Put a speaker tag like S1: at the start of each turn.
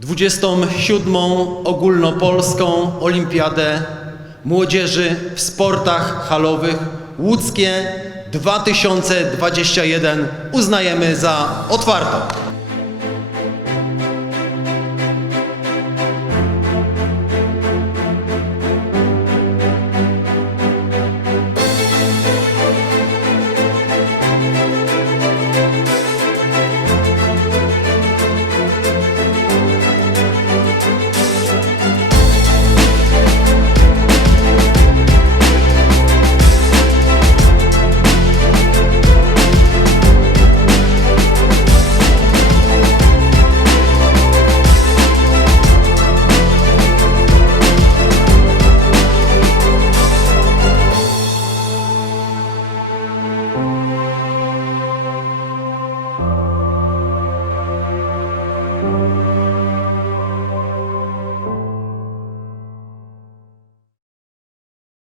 S1: 27. ogólnopolską olimpiadę młodzieży w sportach halowych łódzkie 2021 uznajemy za otwartą. thank you